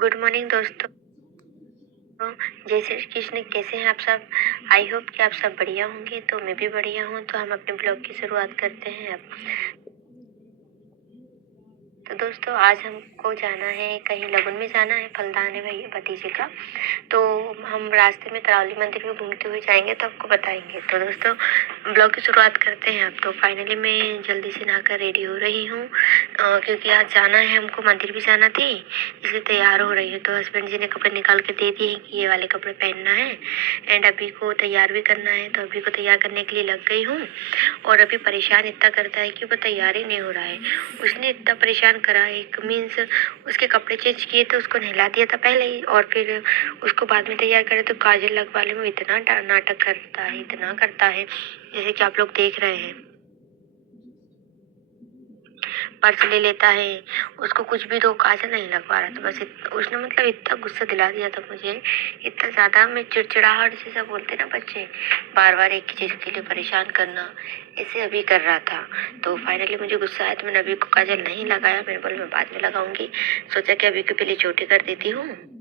Good morning दोस्तों। जय श्री कृष्ण। कैसे हैं आप सब? आई होप कि आप सब बढ़िया होंगे। तो मैं भी बढ़िया हूँ। तो हम अपने ब्लॉग की शुरुआत करते हैं अब। तो दोस्तों आज हमको जाना है, कहीं लगन में जाना है, फलदान है भैया भतीजे का। तो हम रास्ते में तरावली मंदिर में घूमते हुए जाएंगे तो आपको बताएंगे। तो दोस्तों ब्लॉग की शुरुआत करते हैं अब। तो फाइनली मैं जल्दी से नहाकर रेडी हो रही हूँ क्योंकि आज जाना है, हमको मंदिर भी जाना थी, इसलिए तैयार हो रही हूँ। तो हस्बैंड जी ने कपड़े निकाल के दे दिए कि ये वाले कपड़े पहनना है एंड अभी को तैयार भी करना है। तो अभी को तैयार करने के लिए लग गई हूँ और अभी परेशान इतना करता है कि वो तैयार ही नहीं हो रहा है। उसने इतना परेशान करा, एक मीन्स उसके कपड़े चेंज किए तो उसको नहला दिया था पहले ही, और फिर उसको बाद में तैयार करे तो काजल लगवाने में इतना नाटक करता है, इतना करता है, जैसे कि आप लोग देख रहे हैं। पर्स ले लेता है, उसको कुछ भी दो, काजल नहीं लगवा रहा था। बस उसने मतलब इतना गुस्सा दिला दिया था मुझे, इतना ज़्यादा। मैं चिड़चिड़ाहट जैसा बोलते ना बच्चे, बार बार एक ही चीज़ के लिए परेशान करना, ऐसे अभी कर रहा था। तो फाइनली मुझे गुस्सा आया तो मैंने अभी को काजल नहीं लगाया। मैंने बोला मैं बाद में लगाऊंगी, सोचा कि अभी के पहले छोटी कर देती हूँ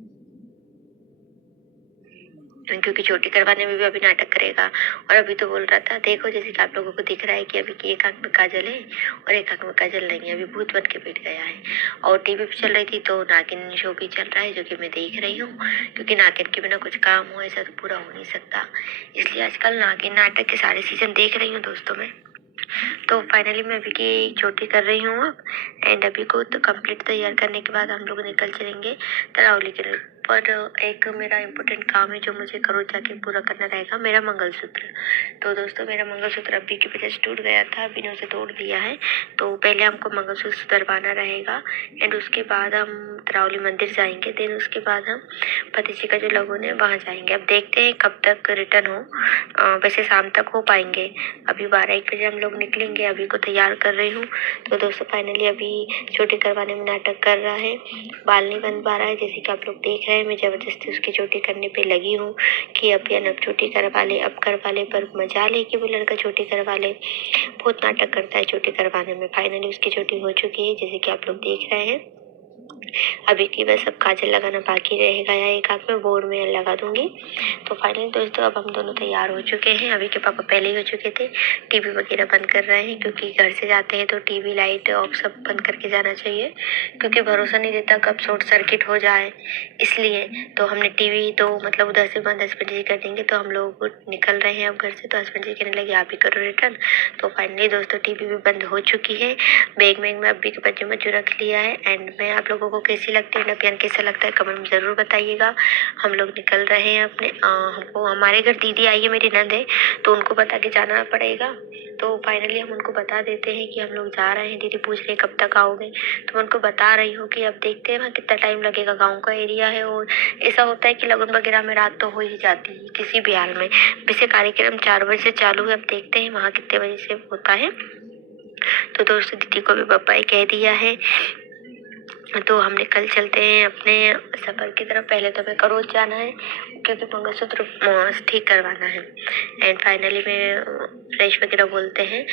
क्योंकि छोटी करवाने में भी अभी नाटक करेगा। और अभी तो बोल रहा था, देखो जैसे कि आप लोगों को दिख रहा है कि अभी की एक आंख में काजल है और एक आंख में काजल नहीं है, अभी भूत बन के बैठ गया है। और टीवी पे चल रही थी तो नागिन शो भी चल रहा है, जो कि मैं देख रही हूँ क्योंकि नागिन के बिना कुछ काम हो ऐसा तो पूरा हो नहीं सकता, इसलिए आजकल नागिन नाटक के सारे सीजन देख रही हूँ दोस्तों मैं। तो फाइनली मैं अभी की चोटी कर रही हूँ अब एंड अभी को तो कंप्लीट तैयार करने के बाद हम लोग निकल चलेंगे तरावली के लिए। पर एक मेरा इम्पोर्टेंट काम है जो मुझे करो जाके पूरा करना रहेगा, मेरा मंगलसूत्र। तो दोस्तों मेरा मंगलसूत्र अभी की वजह से टूट गया था, अभी ने उसे तोड़ दिया है। तो पहले हमको मंगलसूत्र सुधरवाना रहेगा एंड उसके बाद हम तरावली मंदिर जाएंगे। देन उसके बाद हम भतीजे का जो लगन है वहाँ जाएंगे। अब देखते हैं कब तक रिटर्न हो, वैसे शाम तक हो पाएंगे। अभी 12-1 बजे हम लोग निकलेंगे। अभी को तैयार कर रही हूँ। तो दोस्तों फाइनली अभी चोटी करवाने में नाटक कर रहा है, बाल नहीं बन पा रहा है, जैसे कि आप लोग देख रहे हैं। मैं ज़बरदस्ती उसकी चोटी करने पे लगी हूँ कि अब या अब चोटी करवा ले, अब करवा ले, पर मजा ले कि वो लड़का चोटी करवा ले। बहुत नाटक करता है चोटी करवाने में। फाइनली उसकी चोटी हो चुकी है, जैसे कि आप लोग देख रहे हैं। अभी की बस अब काजल लगाना बाकी रहेगा या एक आंख में बोर में लगा दूंगी। तो फाइनली दोस्तों अब हम दोनों तैयार हो चुके हैं। अभी के पापा पहले ही हो चुके थे, टीवी वगैरह बंद कर रहे हैं क्योंकि घर से जाते हैं तो टीवी लाइट ऑफ सब बंद करके जाना चाहिए क्योंकि भरोसा नहीं रहता कब शॉर्ट सर्किट हो जाए, इसलिए। तो हमने टीवी तो मतलब उधर से बंद हस्बैंड जी कर देंगे। तो हम लोग निकल रहे हैं अब घर से। तो हस्बैंड जी कहने लगे आप ही करो रिटर्न। तो फाइनली दोस्तों टीवी भी बंद हो चुकी है, बैग में अभी के बच्चे में जो रख लिया है। एंड मैं आप लोगों को कैसी लगती है अभियान, कैसा लगता है कमेंट में ज़रूर बताइएगा। हम लोग निकल रहे हैं अपने हमको हमारे घर दीदी आई है, मेरी नंद है, तो उनको बता के जाना पड़ेगा। तो फाइनली हम उनको बता देते हैं कि हम लोग जा रहे हैं। दीदी पूछ रहे हैं कब तक आओगे, तो मैं उनको बता रही हूँ कि अब देखते हैं वहाँ कितना टाइम लगेगा। गाँव का एरिया है और ऐसा होता है कि लगन वगैरह में रात तो हो ही जाती है किसी भी हाल में। वैसे कार्यक्रम 4 बजे से चालू है, अब देखते हैं वहाँ कितने बजे से होता है। तो दोस्तों दीदी को भी पापा ही कह दिया है। तो हम निकल चलते हैं अपने सफ़र की तरफ। पहले तो हमें करोज जाना है क्योंकि मंगलसूत्र ठीक करवाना है। एंड फाइनली में फ्रेश वगैरह बोलते हैं,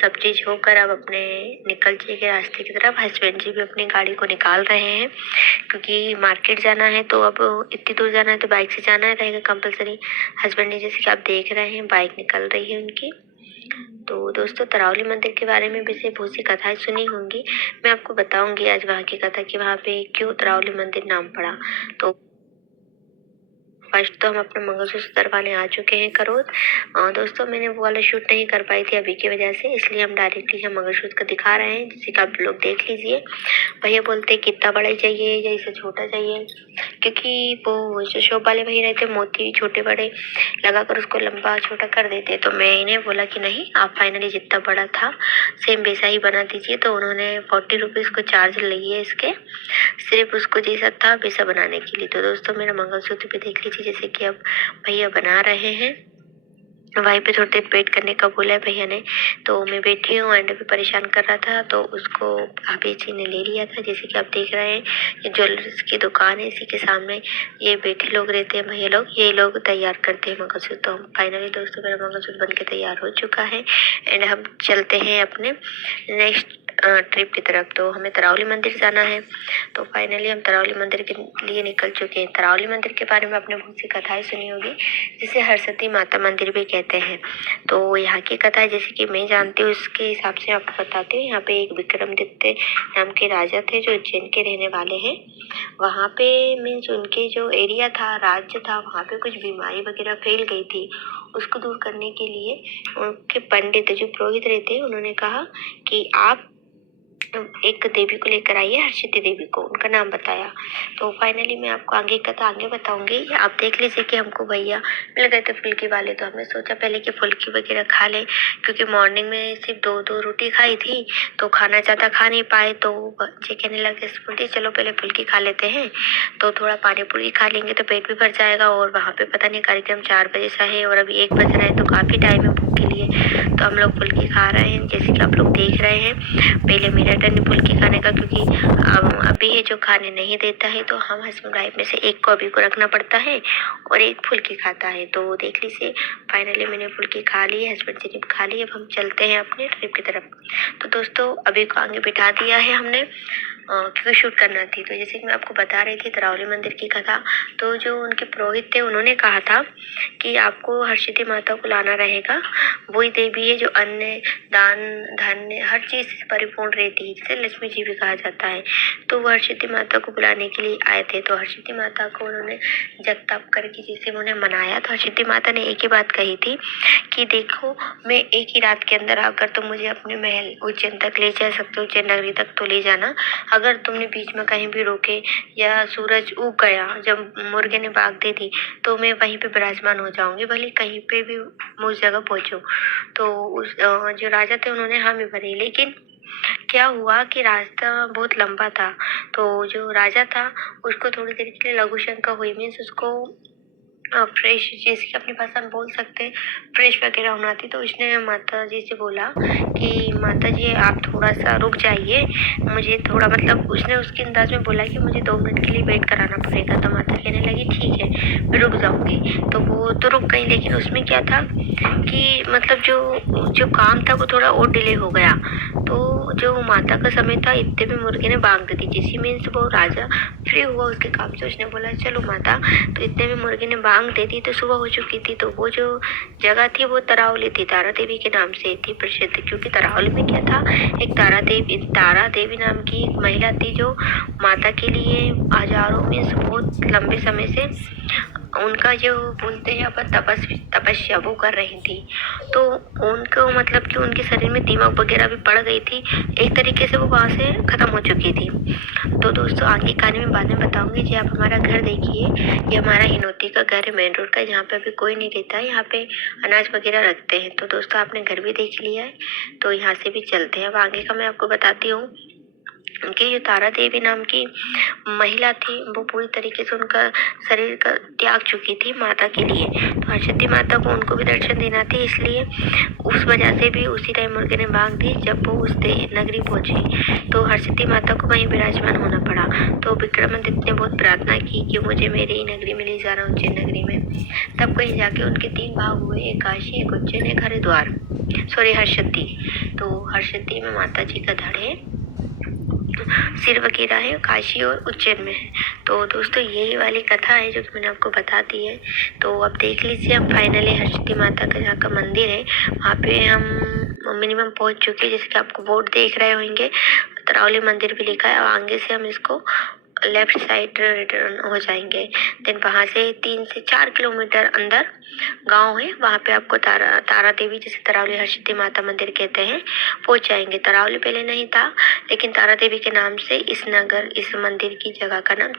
सब चीज़ होकर अब अपने निकल जाएंगे रास्ते की तरफ। हस्बैंड जी भी अपनी गाड़ी को निकाल रहे हैं क्योंकि मार्केट जाना है। तो अब इतनी दूर जाना है तो बाइक से जाना रहेगा कंपलसरी। हस्बैंड जी जैसे कि आप देख रहे हैं बाइक निकल रही है उनकी। तो दोस्तों तरावली मंदिर के बारे में वैसे बहुत सी कथाएं सुनी होंगी, मैं आपको बताऊंगी आज वहाँ की कथा कि वहाँ पे क्यों तरावली मंदिर नाम पड़ा। तो फर्स्ट तो हम अपने मंगलसूत्र उतरवाने आ चुके हैं करोज। दोस्तों मैंने वो वाला शूट नहीं कर पाई थी अभी की वजह से, इसलिए हम डायरेक्टली हम मंगलसूत्र का दिखा रहे हैं, जिसे कि आप लोग देख लीजिए। भैया बोलते कितना बड़ा ही चाहिए या इसे छोटा चाहिए, क्योंकि वो जो शॉप वाले भैया रहते मोती छोटे बड़े लगाकर उसको लंबा छोटा कर देते। तो मैं इन्हें बोला कि नहीं, आप फाइनली जितना बड़ा था सेम वैसा ही बना दीजिए। तो उन्होंने 40 रुपीज़ को चार्ज लिए इसके, सिर्फ उसको जैसा था वैसा बनाने के लिए। तो दोस्तों मेरा मंगलसूत्र भी देख लीजिए, जैसे कि अब भैया बना रहे हैं। वहीं पे थोड़ी देर वेट करने का बोला है भैया ने। तो मैं बैठी हूँ एंड अभी परेशान कर रहा था तो उसको भाभी जी ने ले लिया था। जैसे कि आप देख रहे हैं ये ज्वेलर्स की दुकान है, इसी के सामने ये बैठे लोग रहते हैं भैया लोग, ये लोग तैयार करते हैं मंगलसूत्र। तो हम फाइनली दोस्तों मेरा मंगलसूत्र बन के तैयार हो चुका है एंड हम चलते हैं अपने नेक्स्ट ट्रिप की तरफ। तो हमें तरावली मंदिर जाना है। तो फाइनली हम तरावली मंदिर के लिए निकल चुके हैं। तरावली मंदिर के बारे में आपने बहुत सी कथाएं सुनी होगी, जिसे हरसती माता मंदिर भी कहते हैं। तो यहाँ की कथा जैसे कि मैं जानती हूँ उसके हिसाब से आपको बताती हूँ। यहाँ पे एक विक्रमादित्य नाम के राजा थे जो उज्जैन के रहने वाले हैं। वहाँ पे मीन्स उनके जो एरिया था, राज्य था, वहाँ पे कुछ बीमारी वगैरह फैल गई थी। उसको दूर करने के लिए उनके पंडित जो पुरोहित रहते, उन्होंने कहा कि आप एक देवी को लेकर आइए, हरसिद्धि देवी को, उनका नाम बताया। तो फाइनली मैं आपको आगे कथा आगे बताऊंगी। आप देख लीजिए कि हमको भैया मिल गए थे फुल्की वाले। तो हमने सोचा पहले कि फुल्की वगैरह खा लें, क्योंकि मॉर्निंग में सिर्फ दो रोटी खाई थी, तो खाना ज़्यादा खा नहीं पाए। तो बच्चे कहने लगे बोलते चलो पहले फुल्की खा लेते हैं, तो थोड़ा पानी पूरी खा लेंगे तो पेट भी भर जाएगा। और वहाँ पे पता नहीं कार्यक्रम 4 बजे सा है और अभी 1 बज रहा है, तो काफ़ी टाइम है भूख के लिए। तो हम लोग फुल्की खा रहे हैं जैसे कि आप लोग देख रहे हैं। पहले मेरा टर्न फुल्की खाने का, क्योंकि अभी है जो खाने नहीं देता है, तो हम हस्बैंड वाइफ में से एक को अभी को रखना पड़ता है और एक फुल्की खाता है। तो देख लीजिए फाइनली मैंने फुल्की खा ली है, हस्बैंड जी ने भी खा ली। अब हम चलते हैं अपने ट्रिप की तरफ। तो दोस्तों अभी को आगे बिठा दिया है हमने, क्योंकि शूट करना थी। तो जैसे कि मैं आपको बता रही थी तरावली मंदिर की कथा। तो जो उनके पुरोहित थे उन्होंने कहा था कि आपको हरसिद्धि माता को लाना रहेगा। वही देवी है जो अन्न, दान, धन्य हर चीज़ से परिपूर्ण रहती है, जिसे लक्ष्मी जी भी कहा जाता है। तो वो हरसिद्धि माता को बुलाने के लिए आए थे। तो हरसिद्धि माता को उन्होंने जप तप करके जैसे उन्हें मनाया। तो हरसिद्धि माता ने एक ही बात कही थी कि देखो मैं एक ही रात के अंदर आकर तुम मुझे अपने महल उज्जैन तक ले जा सकते हो, उज्जैन नगरी तक तो ले जाना। अगर तुमने बीच में कहीं भी रोके या सूरज उग गया, जब मुर्गे ने भाग दी थी, तो मैं वहीं पे विराजमान हो जाऊंगी, भले कहीं पे भी मैं उस जगह पहुंचूं। तो उस जो राजा थे उन्होंने हामी भरी। लेकिन क्या हुआ कि रास्ता बहुत लंबा था। तो जो राजा था उसको थोड़ी देर के लिए लघु शंका हुई, मीन्स उसको फ्रेश, जैसे कि अपनी भाषा में बोल सकते हैं फ्रेश वगैरह होना थी। तो उसने माता जी से बोला कि माता जी आप थोड़ा सा रुक जाइए, मुझे थोड़ा, मतलब उसने उसके अंदाज में बोला कि मुझे 2 मिनट के लिए वेट कराना पड़ेगा। तो माता कहने लगी ठीक है मैं रुक जाऊंगी। तो वो तो रुक गई, लेकिन उसमें क्या था कि मतलब जो काम था वो थोड़ा और डिले हो गया। तो जो माता का समय था इतने में मुर्गे ने भाग दी थी। जिसी मीन्स वो राजा फ्री हुआ उसके काम से, उसने बोला चलो माता। तो इतने में मुर्गे ने भाग दे दी, तो सुबह हो चुकी थी। तो वो जो जगह थी वो तरावली थी, तारा देवी के नाम से थी प्रसिद्ध। क्योंकि तरावली में क्या था, एक तारा देवी नाम की एक महिला थी जो माता के लिए हजारों मीन्स बहुत लंबे समय से उनका जो बोलते हैं अपन तपस्या वो कर रही थी। तो उनको मतलब कि उनके शरीर में दीमक वगैरह भी पड़ गई थी, एक तरीके से वो वहाँ से खत्म हो चुकी थी। तो दोस्तों आगे कहानी में बाद में बताऊंगी। जी आप हमारा घर देखिए, ये हमारा हिनोती का घर है, मेन रोड का, जहाँ पे अभी कोई नहीं रहता है। यहाँ पे अनाज वगैरह रखते हैं। तो दोस्तों आपने घर भी देख लिया है, तो यहाँ से भी चलते हैं। अब आगे का मैं आपको बताती हूँ कि जो तारा देवी नाम की महिला थी वो पूरी तरीके से उनका शरीर का त्याग चुकी थी माता के लिए। तो हरसिद्धि माता को उनको भी दर्शन देना थे, इसलिए उस वजह से भी उसी टाइम मुर्गे ने भाग दी। जब वो उस नगरी पहुंची तो हरसिद्धि माता को वहीं विराजमान होना पड़ा। तो विक्रमादित्य ने बहुत प्रार्थना की कि मुझे मेरी नगरी में ले जाना, उज्जैन नगरी में। तब कहीं जाके उनके 3 भाग हुए, एक काशी, एक उज्जैन, एक हरिद्वार, सॉरी हरसिद्धि। तो हरसिद्धि में माता जी का धड़ है, सिर वगैरह है, काशी और उज्जैन में है। तो दोस्तों यही वाली कथा है जो कि मैंने आपको बता दी है। तो अब देख लीजिए हम फाइनली हरसिद्धि माता का जहाँ का मंदिर है वहाँ पे हम मिनिमम पहुँच चुके हैं। जैसे कि आपको बोर्ड देख रहे होंगे, तरावली मंदिर भी लिखा है, और आगे से हम इसको लेफ्ट साइड रिटर्न हो जाएंगे। देन वहाँ से 3 से 4 किलोमीटर अंदर गांव है, वहाँ पे आपको तारा देवी, जिसे तरावली हरसिद्धि माता मंदिर कहते हैं, पहुँच जाएंगे। तरावली पहले नहीं था, लेकिन तारा देवी के नाम से इस मंदिर की जगह का नाम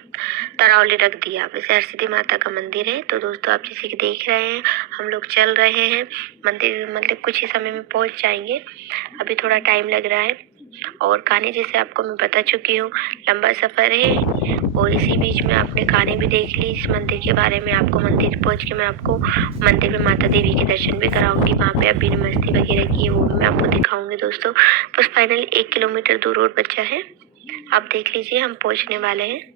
तरावली रख दिया। वैसे हरसिद्धि माता का मंदिर है। तो दोस्तों आप जैसे कि देख रहे हैं हम लोग चल रहे हैं मंदिर, मतलब कुछ ही समय में पहुँच जाएंगे, अभी थोड़ा टाइम लग रहा है। और कहानी जैसे आपको मैं बता चुकी हूँ, लंबा सफ़र है। और इसी बीच में आपने कहानी भी देख ली इस मंदिर के बारे में। आपको मंदिर पहुँच के मैं आपको मंदिर में माता देवी के दर्शन भी कराऊंगी। वहाँ पे अभी ने मस्ती वगैरह की है वो भी मैं आपको दिखाऊंगी दोस्तों। बस फाइनली 1 किलोमीटर दूर रोड बचा है, आप देख लीजिए हम पहुँचने वाले हैं।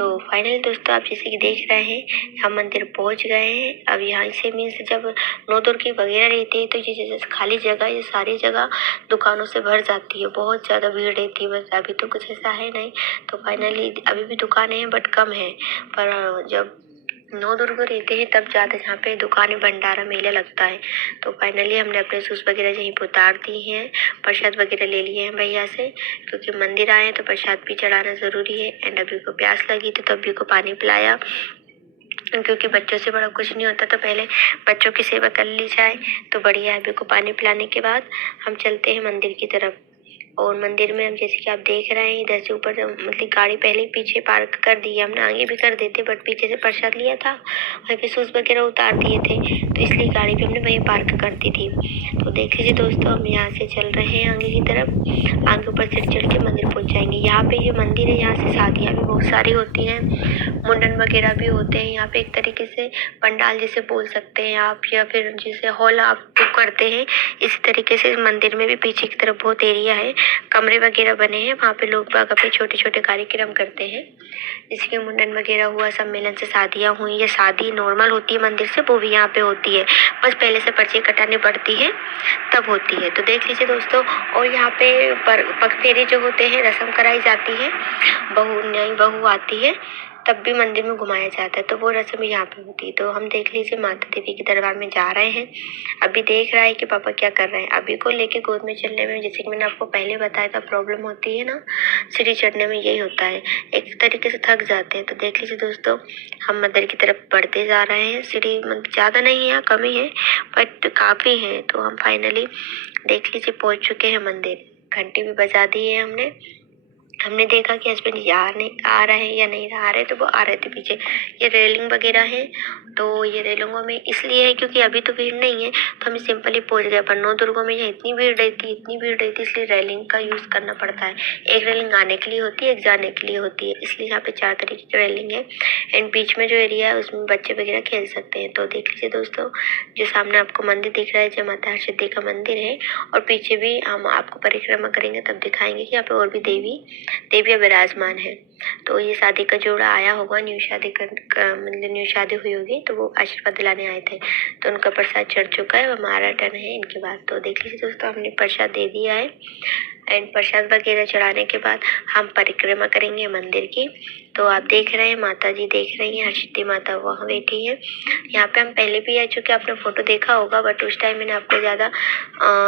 तो फाइनली दोस्तों आप जैसे कि देख रहे हैं हम मंदिर पहुंच गए हैं। अब यहाँ से मीन्स जब नौ दुर्गे वगैरह रहती है तो ये जैसे खाली जगह, ये सारी जगह दुकानों से भर जाती है, बहुत ज़्यादा भीड़ रहती है। बस अभी तो कुछ ऐसा है नहीं, तो फाइनली अभी भी दुकानें हैं बट कम है। पर जब नौ दुर्गा रहते हैं तब ज़्यादा यहाँ पे दुकानें भंडारा मेला लगता है। तो फाइनली हमने अपने शूज़ वगैरह यहीं पर उतार दिए हैं, प्रसाद वगैरह ले लिए हैं भैया से, क्योंकि मंदिर आए हैं तो प्रसाद भी चढ़ाना ज़रूरी है। एंड अभी को प्यास लगी थी तो अभी को पानी पिलाया, क्योंकि बच्चों से बड़ा कुछ नहीं होता, तो पहले बच्चों की सेवा कर ली जाए। तो बढ़िया है, अभी को पानी पिलाने के बाद हम चलते हैं मंदिर की तरफ। और मंदिर में हम जैसे कि आप देख रहे हैं इधर से ऊपर मतलब गाड़ी पहले ही पीछे पार्क कर दी है, हमने आगे भी कर देते बट पीछे से प्रसाद लिया था वहीं पे शूज़ वगैरह उतार दिए थे, तो इसलिए गाड़ी भी हमने वहीं पार्क कर दी थी। तो देख लीजिए दोस्तों हम यहाँ से चल रहे हैं आगे की तरफ, आगे ऊपर चढ़ के मंदिर पहुँच जाएंगे। यहाँ पे ये मंदिर है, यहाँ से शादियाँ भी बहुत सारी होती हैं, मुंडन वगैरह भी होते हैं यहाँ पे। एक तरीके से पंडाल जैसे बोल सकते हैं आप, या फिर जैसे हॉल आप बुक करते हैं, इसी तरीके से मंदिर में भी पीछे की तरफ बहुत एरिया है, कमरे वगैरह बने हैं, वहाँ पे लोग बाग अपने छोटे छोटे कार्यक्रम करते हैं। जिसके मुंडन वगैरह हुआ, सम्मेलन से शादियाँ हुई, या शादी नॉर्मल होती है मंदिर से, वो भी यहाँ पे होती है, बस पहले से पर्ची कटानी पड़ती है तब होती है। तो देख लीजिए दोस्तों। और यहाँ पे पग फेरे जो होते हैं रस्म कराई जाती है, नई बहू आती है तब भी मंदिर में घुमाया जाता है, तो वो रस्म यहाँ पे होती है। तो हम देख लीजिए माता देवी के दरबार में जा रहे हैं। अभी देख रहा है कि पापा क्या कर रहे हैं। अभी को लेके गोद में चलने में, जैसे कि मैंने आपको पहले बताया था, प्रॉब्लम होती है ना, सीढ़ी चढ़ने में यही होता है, एक तरीके से थक जाते हैं। तो देख लीजिए दोस्तों हम मंदिर की तरफ बढ़ते जा रहे हैं। सीढ़ी मतलब ज़्यादा नहीं है, कम ही है बट काफ़ी है। तो हम फाइनली देख लीजिए पहुँच चुके हैं मंदिर। घंटी भी बजा दी है हमने देखा कि हस्बैंड आ रहे हैं या नहीं आ रहे, तो वो आ रहे थे पीछे। ये रेलिंग वगैरह है, तो ये रेलिंगों में इसलिए है क्योंकि अभी तो भीड़ नहीं है, तो हम सिंपली पहुंच गए। पर नौ दुर्गों में यहाँ इतनी भीड़ रहती, इसलिए रेलिंग का यूज़ करना पड़ता है। एक रेलिंग आने के लिए होती है, एक जाने के लिए होती है, इसलिए यहाँ पे 4 तरीके की रेलिंग है। एंड बीच में जो एरिया है उसमें बच्चे वगैरह खेल सकते हैं। तो देख लीजिए दोस्तों, जो सामने आपको मंदिर दिख रहा है, जय माता हरसिद्धि का मंदिर है, और पीछे भी हम आपको परिक्रमा करेंगे तब दिखाएंगे कि यहाँ पे और भी देवियाँ विराजमान है। तो ये शादी का जोड़ा आया होगा, न्यू शादी हुई होगी, तो वो आशीर्वाद दिलाने आए थे, तो उनका प्रसाद चढ़ चुका है, हमारा टर्न है इनके बाद। तो देख लीजिए दोस्तों हमने प्रसाद दे दिया है। एंड प्रसाद वगैरह चढ़ाने के बाद हम परिक्रमा करेंगे मंदिर की। तो आप देख रहे हैं माता जी देख रही हैं, हरसिद्धि माता वहाँ बैठी है। यहाँ पे हम पहले भी आ चुके, आपने फोटो देखा होगा, बट उस टाइम मैंने आपको ज़्यादा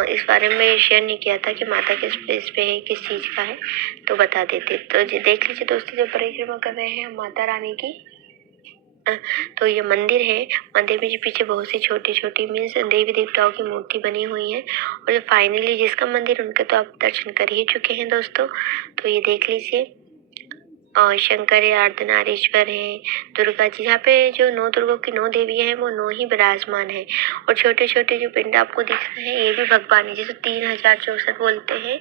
इस बारे में शेयर नहीं किया था कि माता किस प्लेस पे है, किस चीज़ का है, तो बता देते। तो देख लीजिए दोस्तों, जो परिक्रमा कर रहे हैं हम माता रानी की। तो ये मंदिर है, मंदिर में जो पीछे बहुत सी छोटी छोटी मीन्स देवी देवताओं की मूर्ति बनी हुई है। और जो फाइनली जिसका मंदिर, उनके तो आप दर्शन कर ही चुके हैं दोस्तों। तो ये देख लीजिए, और शंकर है, अर्धनारीश्वर है, दुर्गा जी। यहाँ पे जो 9 दुर्गों की 9 देवियाँ हैं वो 9 ही विराजमान है। और छोटे छोटे जो पिंड आपको दिख रहे हैं ये भी भगवान है, जिसे 3064 बोलते हैं।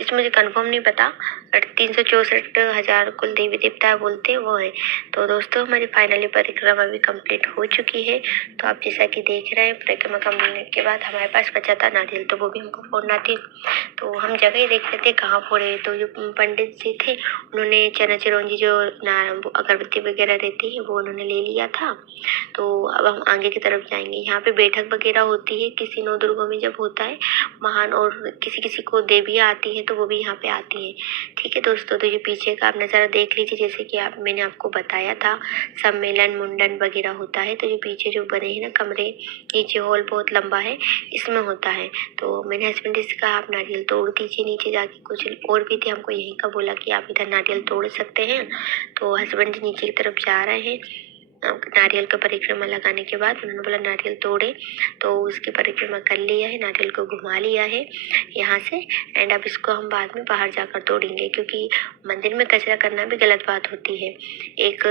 इसमें मुझे कंफर्म नहीं पता, बट 364,000 कुल देवी देवता बोलते हैं वो है। तो दोस्तों हमारी फाइनली परिक्रमा भी कंप्लीट हो चुकी है। तो आप जैसा कि देख रहे हैं, परिक्रमा कंप्लीट के बाद हमारे पास बचा था नारियल, तो वो भी हमको फोड़ना थी। तो हम जगह ही देख रहे थे कहाँ फोड़े, तो जो पंडित जी थे उन्होंने चना चिरौंजी जो अगरबत्ती वगैरह रहती है वो उन्होंने ले लिया था। तो अब हम आगे की तरफ जाएंगे। यहाँ पे बैठक वगैरह होती है किसी 9 दुर्गों में जब होता है महान, और किसी किसी को देवियाँ आती हैं तो वो भी यहाँ पे आती हैं। ठीक है दोस्तों, तो ये पीछे का आप नज़ारा देख लीजिए, जैसे कि मैंने आपको बताया था सम्मेलन मुंडन वगैरह होता है, तो ये पीछे जो बने हैं ना कमरे, नीचे हॉल बहुत लंबा है, इसमें होता है। तो मैंने हस्बैंड से कहा आप नारियल तोड़ दीजिए नीचे जाके, कुछ और भी थे, हमको यहीं का बोला कि आप इधर नारियल तोड़ सकते हैं। तो हस्बैंड जी नीचे की तरफ जा रहे हैं। नारियल का परिक्रमा लगाने के बाद उन्होंने बोला नारियल तोड़े, तो उसकी परिक्रमा कर लिया है, नारियल को घुमा लिया है यहाँ से। एंड अब इसको हम बाद में बाहर जाकर तोड़ेंगे, क्योंकि मंदिर में कचरा करना भी गलत बात होती है। एक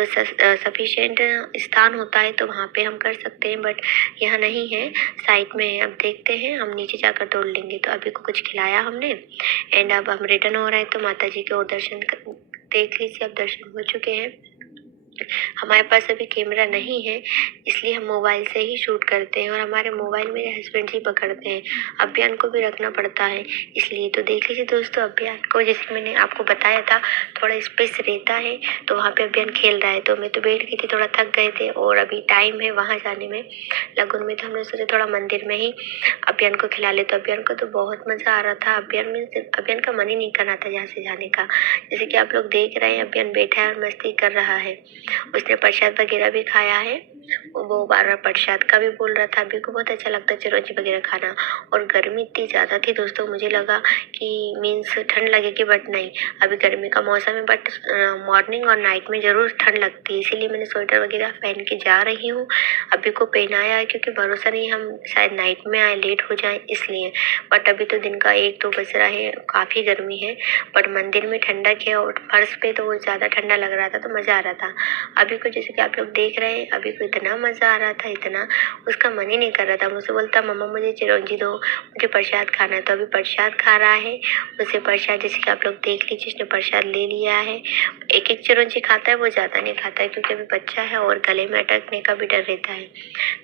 सफिशिएंट स्थान होता है तो वहाँ पे हम कर सकते हैं, बट यहाँ नहीं है, साइड में है। अब देखते हैं, हम नीचे जाकर तोड़ लेंगे। तो अभी को कुछ खिलाया हमने, एंड अब हम रिटर्न हो रहे हैं। तो माता जी के और दर्शन देख लीजिए, अब दर्शन हो चुके हैं। हमारे पास अभी कैमरा नहीं है, इसलिए हम मोबाइल से ही शूट करते हैं और हमारे मोबाइल मेरे हस्बैंड जी पकड़ते हैं। अभियान को भी रखना पड़ता है इसलिए। तो देख लीजिए दोस्तों, अभियान को जैसे मैंने आपको बताया था थोड़ा स्पेस रहता है, तो वहाँ पे अभियान खेल रहा है। तो मैं तो बैठ गई थी, थोड़ा थक गए थे और अभी टाइम है वहाँ जाने में, लगन में। तो हमने सोचा थोड़ा मंदिर में ही अभियान को खिला ले। तो अभियान को तो बहुत मज़ा आ रहा था। अभियान में अभियान का मन ही नहीं कर रहा था यहाँ से जाने का। जैसे कि आप लोग देख रहे हैं, अभियान बैठा है और मस्ती कर रहा है। उसने प्रसाद वगैरह भी खाया है। वो बार बार प्रसाद का भी बोल रहा था। अभी को बहुत अच्छा लगता है चिरौंजी वगैरह खाना। और गर्मी इतनी ज़्यादा थी दोस्तों, मुझे लगा कि मीन्स ठंड लगेगी, बट नहीं। अभी गर्मी का मौसम है, बट मॉर्निंग और नाइट में ज़रूर ठंड लगती है, इसीलिए मैंने स्वेटर वगैरह पहन के जा रही हूँ। अभी को पहनाया है क्योंकि भरोसा नहीं हम शायद नाइट में आए, लेट हो जाए इसलिए। बट अभी तो दिन का 1-2 बज रहा है, काफ़ी गर्मी है। बट मंदिर में ठंडक है और फर्श पे तो ज़्यादा ठंडा लग रहा था, तो मज़ा आ रहा था। अभी को जैसे कि आप लोग देख रहे हैं, अभी को इतना मज़ा आ रहा था, इतना उसका मन ही नहीं कर रहा था। मुझसे बोलता मम्मा मुझे चिरौंजी दो, मुझे प्रसाद खाना है। तो अभी प्रसाद खा रहा है। उसे प्रसाद जैसे कि आप लोग देख लीजिए, उसने प्रसाद ले लिया है। एक एक चिरौंजी खाता है, वो ज़्यादा नहीं खाता है क्योंकि अभी बच्चा है और गले में अटकने का भी डर रहता है।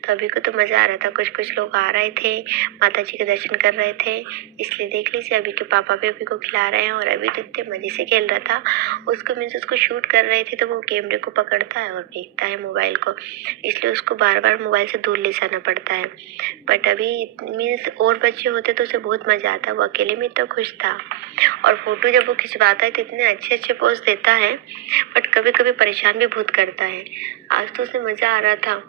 तो अभी को तो मज़ा आ रहा था। कुछ कुछ लोग आ रहे थे, माता जी के दर्शन कर रहे थे, इसलिए देख लीजिए अभी के पापा भी अभी को खिला रहे हैं। और अभी तो इतने मज़े से खेल रहा था। उसको मीन्स उसको शूट कर रहे थे, तो वो कैमरे को पकड़ता है और फेंकता है मोबाइल को, इसलिए उसको बार बार मोबाइल से दूर ले जाना पड़ता है। बट अभी मीन्स और बच्चे होते तो उसे बहुत मज़ा आता। वो अकेले में इतना खुश था। और फोटो जब वो खिंचवाता है तो इतने अच्छे अच्छे पोज देता है, बट कभी कभी परेशान भी बहुत करता है। आज तो उसे मज़ा आ रहा था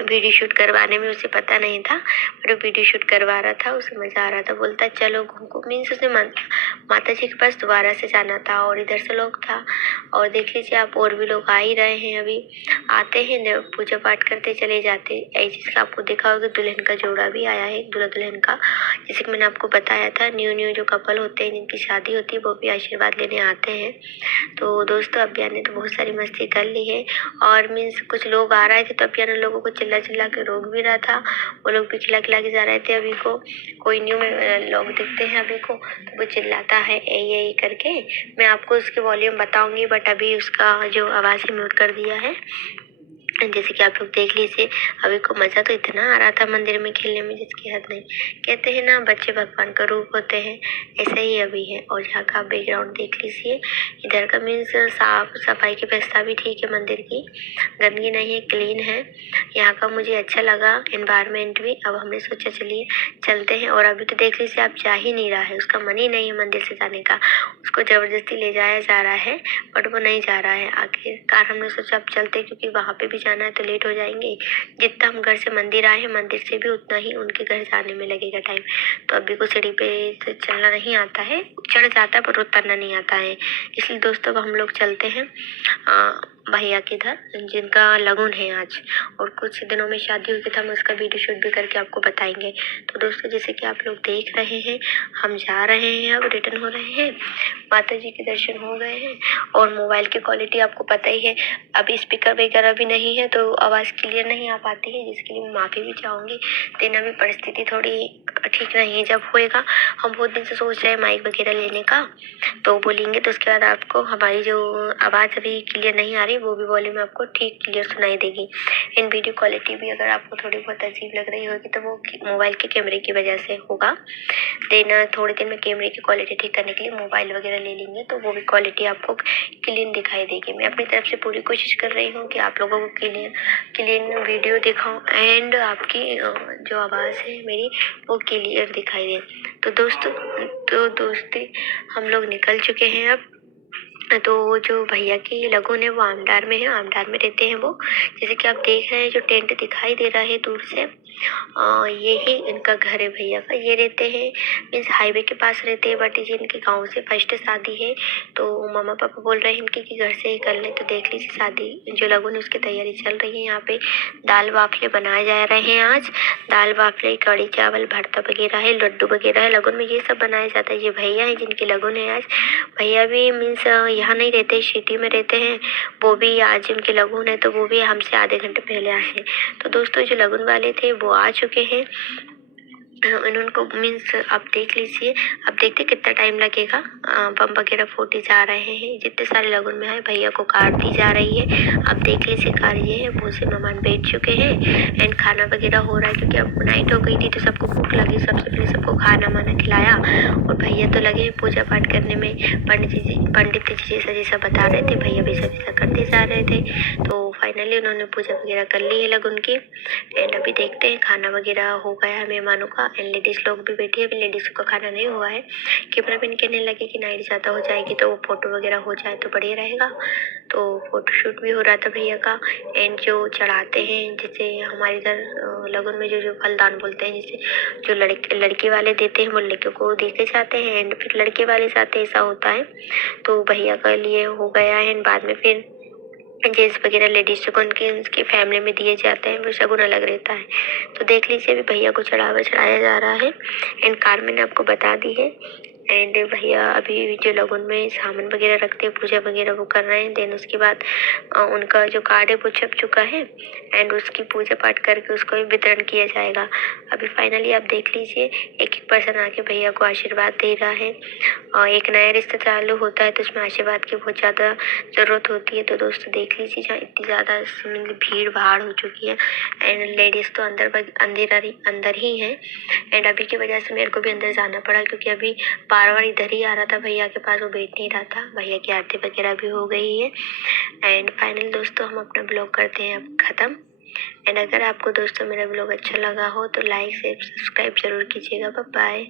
वीडियो शूट करवाने में, उसे पता नहीं था बट वो वीडियो शूट करवा रहा था, उसे मज़ा आ रहा था। बोलता चलो घूमो, मीन्स उसने माता जी के पास दोबारा से जाना था और इधर से लोग था। और देख लीजिए आप, और भी लोग आ ही रहे हैं। अभी आते हैं, पूजा पाठ करते चले जाते। ऐसी चीज़ आपको देखा होगा, दुल्हन का जोड़ा भी आया है, दूल्हा दुल्हन का, जैसे कि मैंने आपको बताया था। न्यू न्यू जो कपल होते हैं जिनकी शादी होती है, वो भी आशीर्वाद लेने आते हैं। तो दोस्तों अभिया ने तो बहुत सारी मस्ती कर ली है। और मीन्स कुछ लोग आ रहे थे तो अभिया ने लोगों को चिल्ला चिल्ला के रोक भी रहा था। वो लोग भी खिला खिला के जा रहे थे। अभी को कोई न्यू में लोग दिखते हैं अभी को, तो वो चिल्लाता है ए करके। मैं आपको उसके वॉल्यूम बताऊंगी, बट अभी उसका जो आवाज़ ही म्यूट कर दिया है। जैसे कि आप लोग देख लीजिए, अभी को मज़ा तो इतना आ रहा था मंदिर में खेलने में जिसकी हद नहीं। कहते हैं ना बच्चे भगवान का रूप होते हैं, ऐसा ही अभी है। और यहाँ का बैकग्राउंड देख लीजिए, इधर का मीन्स साफ सफाई की व्यवस्था भी ठीक है मंदिर की, गंदगी नहीं है, क्लीन है। यहाँ का मुझे अच्छा लगा इन्वायरमेंट भी। अब हमने सोचा चलिए चलते हैं। और अभी तो देख लीजिए आप, जा ही नहीं रहा है, उसका मन ही नहीं है मंदिर से जाने का। उसको ज़बरदस्ती ले जाया जा रहा है बट वो नहीं जा रहा है। आखिरकार हमने सोचा अब चलते, क्योंकि वहाँ पे भी जाना है तो लेट हो जाएंगे। जितना हम घर से मंदिर आए हैं, मंदिर से भी उतना ही उनके घर जाने में लगेगा टाइम। तो अभी को सीढ़ी पे से चलना नहीं आता है, चढ़ जाता है पर उतरना नहीं आता है। इसलिए दोस्तों अब हम लोग चलते हैं भैया के घर, जिनका लगन है आज। और कुछ दिनों में शादी हुई थी, हम उसका वीडियो शूट भी करके आपको बताएंगे। तो दोस्तों जैसे कि आप लोग देख रहे हैं, हम जा रहे हैं, अब रिटर्न हो रहे हैं। माता जी के दर्शन हो गए हैं। और मोबाइल की क्वालिटी आपको पता ही है, अभी स्पीकर वगैरह भी नहीं है तो आवाज़ क्लियर नहीं आ पाती है, जिसके लिए मैं माफ़ी भी चाहूँगी। देना भी परिस्थिति थोड़ी ठीक नहीं है। जब होएगा, हम बहुत दिन से सोच रहे हैं माइक वगैरह लेने का, तो बोलेंगे तो उसके बाद आपको हमारी जो आवाज़ अभी क्लियर नहीं आ रही, वो भी वॉल्यूम आपको ठीक क्लियर सुनाई देगी। इन वीडियो क्वालिटी भी अगर आपको थोड़ी बहुत अजीब लग रही होगी तो वो मोबाइल के कैमरे की वजह से होगा। देना थोड़े दिन में कैमरे की क्वालिटी ठीक करने के लिए मोबाइल वगैरह ले लेंगे, तो वो भी क्वालिटी आपको क्लीन दिखाई देगी। मैं अपनी तरफ से पूरी कोशिश कर रही हूँ कि आप लोगों को क्लीन वीडियो दिखाऊँ एंड आपकी जो आवाज़ है मेरी, वो क्लियर दिखाई दे। तो दोस्ती हम लोग निकल चुके हैं अब। तो वो जो भैया की लगन है वो आमदार में है, आमदार में रहते हैं वो। जैसे कि आप देख रहे हैं, जो टेंट दिखाई दे रहा है दूर से, ये ही इनका घर है भैया का। ये रहते हैं मीन्स हाईवे के पास रहते हैं, बट ये इनके गांव से फर्स्ट शादी है। तो मामा पापा बोल रहे हैं इनके कि घर से ही कर लें। तो देख लीजिए शादी जो लगन है उसकी तैयारी चल रही है। यहाँ पे दाल बाफले बनाए जा रहे हैं आज। दाल बाफले, कढ़ी चावल, भरता वगैरह है, लड्डू वगैरह है। लगन में ये सब बनाया जाता है। ये भैया है जिनकी लगन है आज। भैया भी मीन्स यहाँ नहीं रहते, सिटी में रहते हैं। वो भी आज उनकी लगन है, तो वो भी हमसे आधे घंटे पहले आए हैं। तो दोस्तों जो लगन वाले थे वो आ चुके हैं। इनको मीन्स आप देख लीजिए। अब देखते कितना टाइम लगेगा। बम वगैरह फूटे जा रहे हैं, जितने सारे लगन में है भैया को कार दी जा रही है। अब देख लीजिए कार ये है, बहुत से मेहमान बैठ चुके हैं एंड खाना वगैरह हो रहा है, क्योंकि अब नाइट हो गई थी तो सबको भूख लगी। सबसे पहले सबको खाना वाना खिलाया और भैया तो लगे पूजा पाठ करने में। पंडित जी जैसा जैसा बता रहे थे भैया वैसा वैसा करते जा रहे थे। तो फाइनली उन्होंने पूजा वगैरह कर ली है लगन की। एंड अभी देखते हैं खाना वगैरह हो गया है मेहमानों का एंड लेडीज लोग भी बैठी है। अभी लेडीज का खाना नहीं हुआ है। कैमरा मैन कहने लगे कि नाइट ज़्यादा हो जाएगी तो वो फोटो वगैरह हो जाए तो बढ़िया रहेगा। तो फोटो शूट भी हो रहा था भैया का। एंड जो चढ़ाते हैं जैसे हमारे इधर लगन में जो जो फलदान बोलते हैं, जैसे जो लड़के वाले देते हैं वो लड़कियों को दे के जाते हैं एंड फिर लड़के वाले जाते हैं, ऐसा होता है। तो भैया का लिए हो गया है एंड बाद में फिर जेंट्स वगैरह लेडीज को उनकी फैमिली में दिए जाते हैं, वो शगुन अलग रहता है। तो देख लीजिए अभी भैया को चढ़ाया जा रहा है एंड कार मैंने आपको बता दी है। एंड भैया अभी जो लगन में सामान वगैरह रखते हैं पूजा वगैरह वो कर रहे हैं। देन उसके बाद उनका जो कार्ड है वो छप चुका है एंड उसकी पूजा पाठ करके उसको भी वितरण किया जाएगा। अभी फाइनली आप देख लीजिए एक एक पर्सन आके भैया को आशीर्वाद दे रहा है। और एक नया रिश्ता चालू होता है तो उसमें आशीर्वाद की बहुत ज़्यादा ज़रूरत होती है। तो दोस्तों देख लीजिए जहाँ इतनी ज़्यादा मतलब भीड़ भाड़ हो चुकी है एंड लेडीज़ तो अंदर ही है। एंड अभी की वजह से मेरे को भी अंदर जाना पड़ा, क्योंकि अभी बार बार इधर ही आ रहा था भैया के पास, वो बैठ नहीं रहा था। भैया की आरती वगैरह भी हो गई है। एंड फाइनल दोस्तों हम अपना ब्लॉग करते हैं अब ख़त्म। एंड अगर आपको दोस्तों मेरा ब्लॉग अच्छा लगा हो तो लाइक शेयर सब्सक्राइब जरूर कीजिएगा। Bye bye.